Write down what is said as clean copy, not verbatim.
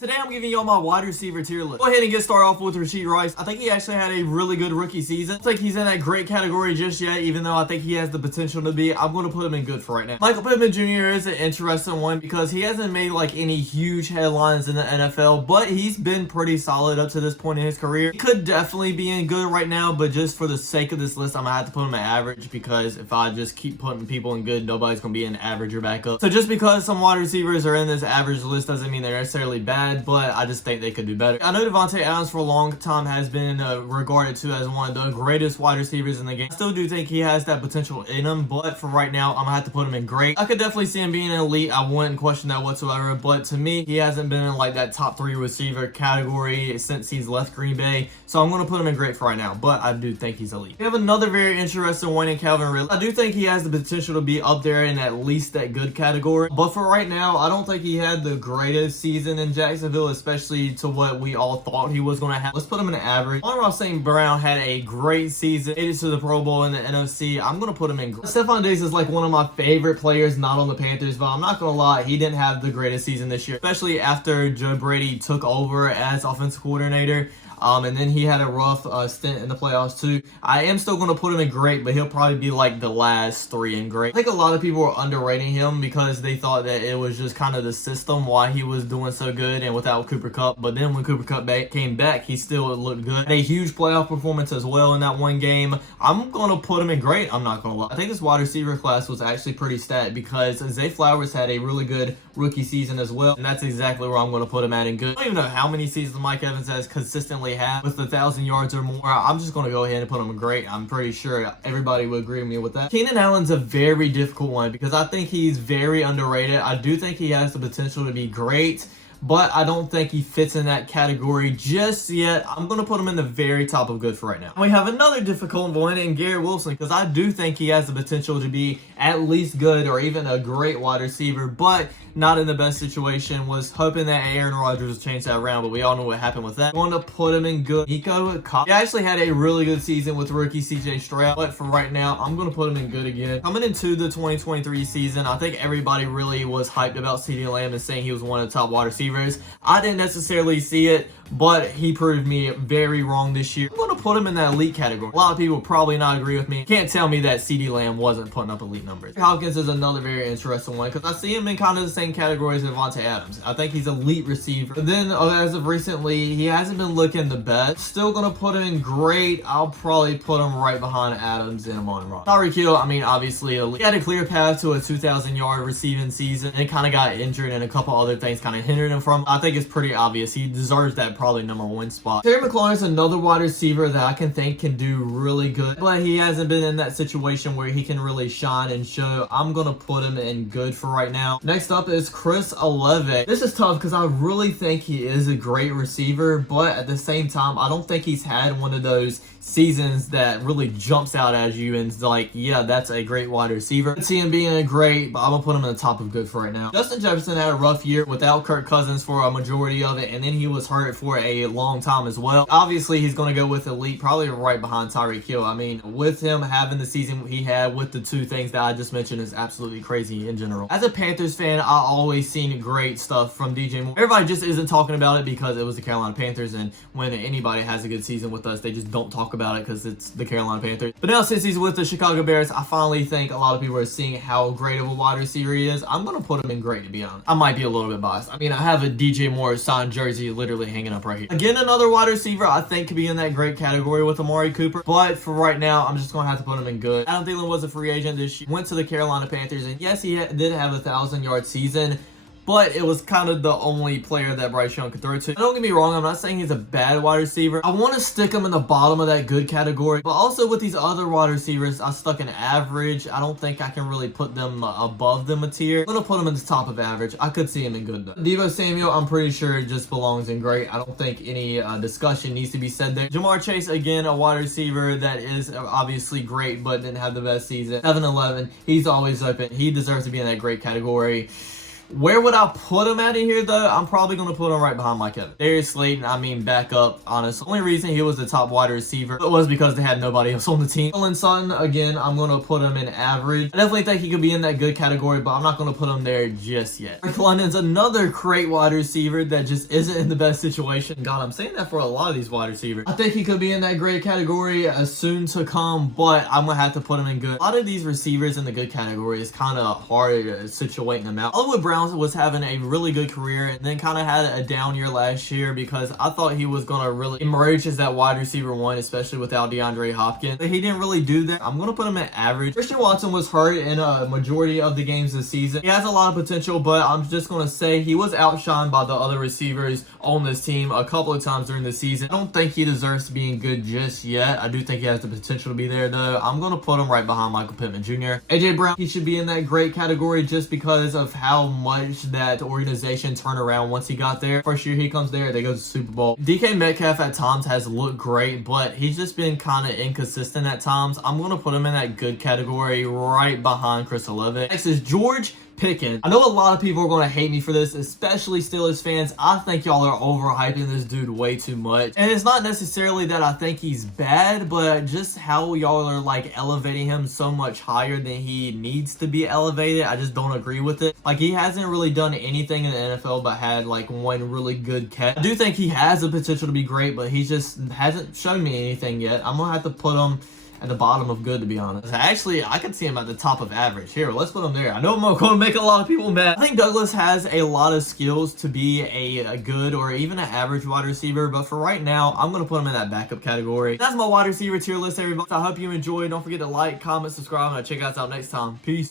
Today I'm giving y'all my wide receiver tier list. Go ahead and get started off with Rashee Rice. I think he actually had a really good rookie season. I don't think he's in that great category just yet, even though I think he has the potential to be. I'm going to put him in good for right now. Michael Pittman Jr. is an interesting one because he hasn't made like any huge headlines in the NFL, but he's been pretty solid up to this point in his career. He could definitely be in good right now, but just for the sake of this list, I'm going to have to put him at average because if I just keep putting people in good, nobody's going to be in average or back up. So just because some wide receivers are in this average list doesn't mean they're necessarily bad, but I just think they could do better. I know Davante Adams for a long time has been regarded to as one of the greatest wide receivers in the game. I still do think he has that potential in him, but for right now, I'm gonna have to put him in great. I could definitely see him being an elite. I wouldn't question that whatsoever, but to me, he hasn't been in like that top 3 receiver category since he's left Green Bay, so I'm gonna put him in great for right now, but I do think he's elite. We have another very interesting one in Calvin Ridley. I do think he has the potential to be up there in at least that good category, but for right now, I don't think he had the greatest season in Jacksonville, especially to what we all thought he was going to have. Let's put him in an average. Amon-Ra St. Brown had a great season, made it to the Pro Bowl in the NFC. I'm going to put him in. Stephon Diggs is like one of my favorite players, not on the Panthers, but I'm not going to lie, he didn't have the greatest season this year, especially after Joe Brady took over as offensive coordinator. And then he had a rough stint in the playoffs too. I am still going to put him in great, but he'll probably be like the last 3 in great. I think a lot of people were underrating him because they thought that it was just kind of the system why he was doing so good and without Cooper Kupp. But then when Cooper Kupp came back, he still looked good. Had a huge playoff performance as well in that one game. I'm going to put him in great. I'm not going to lie. I think this wide receiver class was actually pretty stacked because Zay Flowers had a really good rookie season as well. And that's exactly where I'm going to put him at in good. I don't even know how many seasons Mike Evans has consistently had with 1,000 yards or more. I'm just going to go ahead and put him in great. I'm pretty sure everybody would agree with me with that. Keenan Allen's a very difficult one because I think he's very underrated. I do think he has the potential to be great, but I don't think he fits in that category just yet. I'm going to put him in the very top of good for right now. We have another difficult one in Garrett Wilson because I do think he has the potential to be at least good or even a great wide receiver, but not in the best situation. Was hoping that Aaron Rodgers would change that around, but we all know what happened with that. I'm going to put him in good. Nico Collins. He actually had a really good season with rookie CJ Stroud, but for right now, I'm going to put him in good again. Coming into the 2023 season, I think everybody really was hyped about CeeDee Lamb and saying he was one of the top wide receivers. I didn't necessarily see it, but he proved me very wrong this year. I'm going to put him in that elite category. A lot of people probably not agree with me. Can't tell me that CeeDee Lamb wasn't putting up elite numbers. Hopkins is another very interesting one because I see him in kind of the same category as Davante Adams. I think he's elite receiver. But then as of recently, he hasn't been looking the best. Still going to put him in great. I'll probably put him right behind Adams and Amon-Ra. Tyreek Hill, I mean, obviously elite. He had a clear path to a 2,000 yard receiving season and kind of got injured and a couple other things kind of hindered him from. I think it's pretty obvious. He deserves that probably number 1 spot. Terry McLaurin is another wide receiver that I can think can do really good, but he hasn't been in that situation where he can really shine and show. I'm going to put him in good for right now. Next up is Chris Olave. This is tough because I really think he is a great receiver, but at the same time, I don't think he's had one of those seasons that really jumps out at you and is like, yeah, that's a great wide receiver. I see him being a great, but I'm gonna put him in the top of good for right now. Justin Jefferson had a rough year without Kirk Cousins for a majority of it, and then he was hurt for a long time as well. Obviously, he's gonna go with elite, probably right behind Tyreek Hill. I mean, with him having the season he had with the 2 things that I just mentioned is absolutely crazy in general. As a Panthers fan, I always seen great stuff from DJ Moore. Everybody just isn't talking about it because it was the Carolina Panthers, and when anybody has a good season with us, they just don't talk about it because it's the Carolina Panthers. But now since he's with the Chicago Bears, I finally think a lot of people are seeing how great of a wide receiver he is. I'm going to put him in great, to be honest. I might be a little bit biased. I mean, I have a DJ Moore signed jersey literally hanging up right here. Again, another wide receiver I think could be in that great category with Amari Cooper, but for right now, I'm just going to have to put him in good. Adam Thielen was a free agent this year, went to the Carolina Panthers, and yes, he did have a 1,000-yard season, but it was kind of the only player that Bryce Young could throw to. Don't get me wrong, I'm not saying he's a bad wide receiver. I want to stick him in the bottom of that good category, but also with these other wide receivers, I stuck an average. I don't think I can really put them above them a tier. I'm going to put him in the top of average. I could see him in good though. Deebo Samuel, I'm pretty sure just belongs in great. I don't think any discussion needs to be said there. Jamar Chase, again, a wide receiver that is obviously great, but didn't have the best season. 7-11, he's always open. He deserves to be in that great category. Where would I put him at in here, though? I'm probably going to put him right behind Mike Evans. Darius Slayton, I mean, back up, honestly. The only reason he was the top wide receiver was because they had nobody else on the team. Courtland Sutton, again, I'm going to put him in average. I definitely think he could be in that good category, but I'm not going to put him there just yet. Drake London's another great wide receiver that just isn't in the best situation. God, I'm saying that for a lot of these wide receivers. I think he could be in that great category soon to come, but I'm going to have to put him in good. A lot of these receivers in the good category is kind of hard situating them out. Hollywood Browns was having a really good career and then kind of had a down year last year because I thought he was going to really emerge as that wide receiver one, especially without DeAndre Hopkins. But he didn't really do that. I'm going to put him at average. Christian Watson was hurt in a majority of the games this season. He has a lot of potential, but I'm just going to say he was outshined by the other receivers on this team a couple of times during the season. I don't think he deserves to be good just yet. I do think he has the potential to be there, though. I'm going to put him right behind Michael Pittman Jr. AJ Brown, he should be in that great category just because of how much that organization turned around once he got there. First year he comes there, they go to the Super Bowl. DK Metcalf at times has looked great, but he's just been kind of inconsistent at times. I'm going to put him in that good category right behind Chris Olave. Next is George Pickens. I know a lot of people are going to hate me for this, especially Steelers fans. I think y'all are overhyping this dude way too much. And it's not necessarily that I think he's bad, but just how y'all are like elevating him so much higher than he needs to be elevated. I just don't agree with it. Like, he hasn't really done anything in the NFL but had like one really good catch. I do think he has the potential to be great, but he just hasn't shown me anything yet. I'm going to have to put him at the bottom of good, to be honest. Actually, I could see him at the top of average. Here, let's put him there. I know I'm going to make a lot of people mad. I think Douglas has a lot of skills to be a good or even an average wide receiver, but for right now, I'm going to put him in that backup category. That's my wide receiver tier list, everybody. I hope you enjoyed. Don't forget to like, comment, subscribe, and I'll check you guys out next time. Peace.